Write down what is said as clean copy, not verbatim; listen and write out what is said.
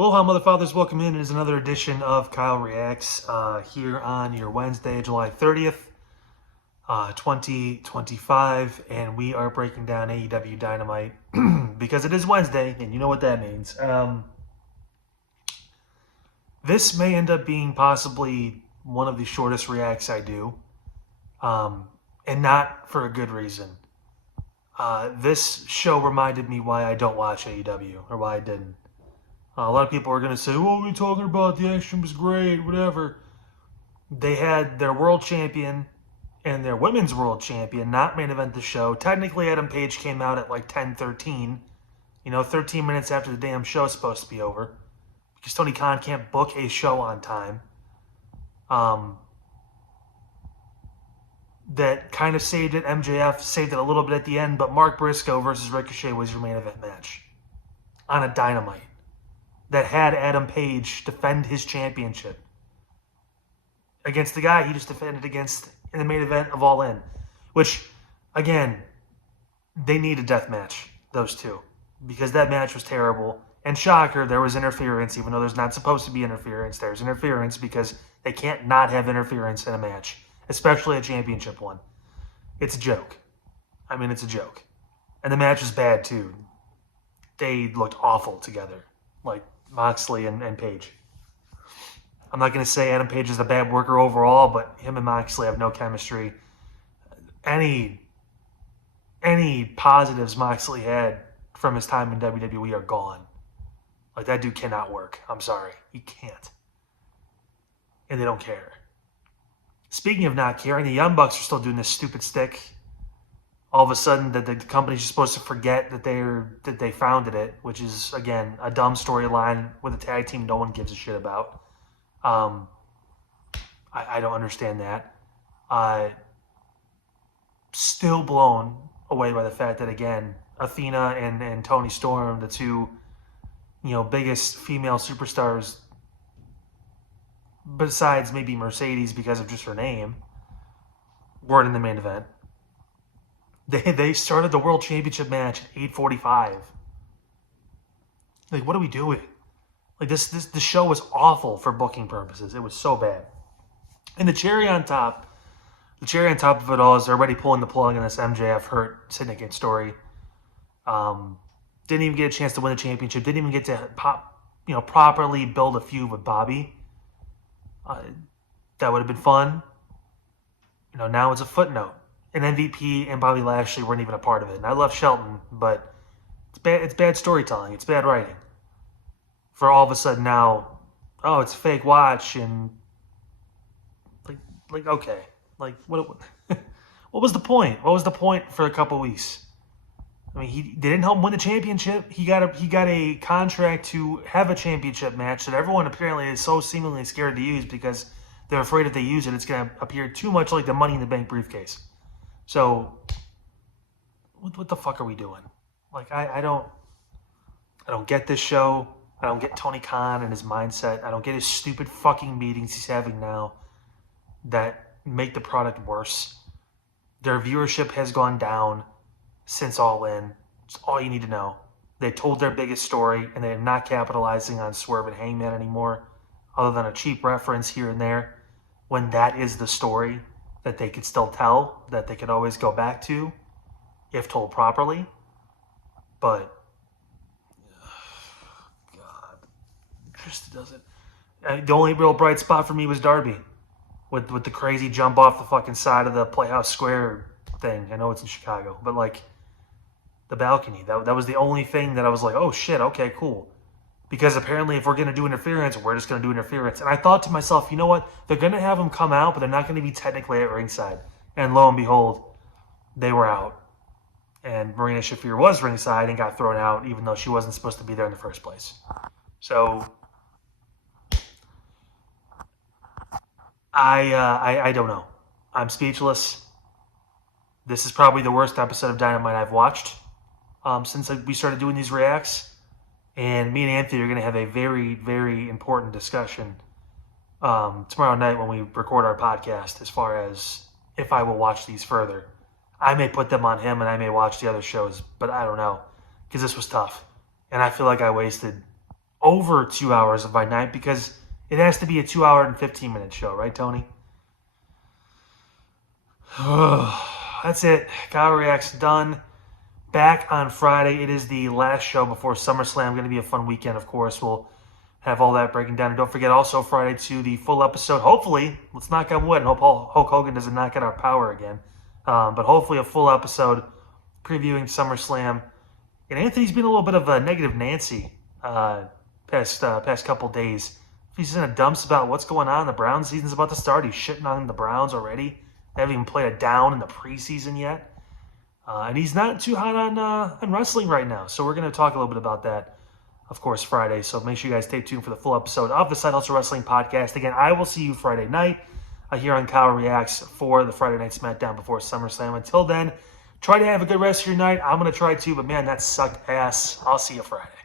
Well, hi, Mother Fathers. Welcome in. It is another edition of Kyle Reacts here on your Wednesday, July 30th, 2025. And we are breaking down AEW Dynamite because it is Wednesday, and you know what that means. This may end up being possibly one of the shortest reacts I do, and not for a good reason. This show reminded me why I don't watch AEW, or why I didn't. A lot of people are going to say, what are we talking about? The action was great, whatever. They had their world champion and their women's world champion not main event the show. Technically, Adam Page came out at like 10:13, 13 minutes after the damn show is supposed to be over. Because Tony Khan can't book a show on time. That kind of saved it. MJF saved it a little bit at the end, but Mark Briscoe versus Ricochet was your main event match on a Dynamite that had Adam Page defend his championship against the guy he just defended against in the main event of All In. Which, again, they need a death match, those two, because that match was terrible. And shocker, there was interference, even though there's not supposed to be interference. There's interference because they can't not have interference in a match, especially a championship one. It's a joke. I mean, it's a joke. And the match was bad, too. They looked awful together, like Moxley and Page. I'm not going to say Adam Page is a bad worker overall, but him and Moxley have no chemistry. Any positives Moxley had from his time in WWE are gone. Like, that dude cannot work. I'm sorry. He can't. And they don't care. Speaking of not caring, the Young Bucks are still doing this stupid stick. All of a sudden, the company's supposed to forget that they founded it, which is, again, a dumb storyline with a tag team no one gives a shit about. I don't understand that. Still blown away by the fact that, again, Athena and Toni Storm, the two, biggest female superstars, besides maybe Mercedes because of just her name, weren't in the main event. They started the World Championship match at 8:45. Like, what are we doing? Like, the show was awful for booking purposes. It was so bad. And the cherry on top of it all is they're already pulling the plug on this MJF hurt syndicate story. Didn't even get a chance to win the championship. Didn't even get to properly build a feud with Bobby. That would have been fun. Now it's a footnote. And MVP and Bobby Lashley weren't even a part of it. And I love Shelton, but it's bad storytelling. It's bad writing. For all of a sudden now, oh, it's a fake watch, and like okay, like what was the point? What was the point for a couple weeks? I mean, they didn't help him win the championship. He got a contract to have a championship match that everyone apparently is so seemingly scared to use because they're afraid if they use it, it's going to appear too much like the Money in the Bank briefcase. So, what the fuck are we doing? Like, I don't get this show. I don't get Tony Khan and his mindset. I don't get his stupid fucking meetings he's having now that make the product worse. Their viewership has gone down since All In. It's all you need to know. They told their biggest story, and they're not capitalizing on Swerve and Hangman anymore, other than a cheap reference here and there, when that is the story that they could still tell, that they could always go back to, if told properly. But, God, it just doesn't. The only real bright spot for me was Darby, with the crazy jump off the fucking side of the Playhouse Square thing. I know it's in Chicago, but like the balcony, that was the only thing that I was like, oh shit, okay, cool. Because apparently if we're going to do interference, we're just going to do interference. And I thought to myself, you know what? They're going to have him come out, but they're not going to be technically at ringside. And lo and behold, they were out. And Marina Shafir was ringside and got thrown out, even though she wasn't supposed to be there in the first place. So, I don't know. I'm speechless. This is probably the worst episode of Dynamite I've watched since we started doing these reacts. And me and Anthony are going to have a very, very important discussion tomorrow night when we record our podcast as far as if I will watch these further. I may put them on him and I may watch the other shows, but I don't know, because this was tough. And I feel like I wasted over 2 hours by night because it has to be a 2 hour and 15-minute show, right, Tony? That's it. Kyle Reacts done. Back on Friday. It is the last show before SummerSlam. Going to be a fun weekend, of course. We'll have all that breaking down. And don't forget also Friday to the full episode. Hopefully, let's knock on wood and hope Hulk Hogan doesn't knock out our power again. But hopefully a full episode previewing SummerSlam. And Anthony's been a little bit of a negative Nancy past couple days. He's in a dumps about what's going on. The Browns season's about to start. He's shitting on the Browns already. They haven't even played a down in the preseason yet. And he's not too hot on wrestling right now. So we're going to talk a little bit about that, of course, Friday. So make sure you guys stay tuned for the full episode of the Side Hustle Wrestling Podcast. Again, I will see you Friday night here on Kyle Reacts for the Friday Night SmackDown before SummerSlam. Until then, try to have a good rest of your night. I'm going to try to, but man, that sucked ass. I'll see you Friday.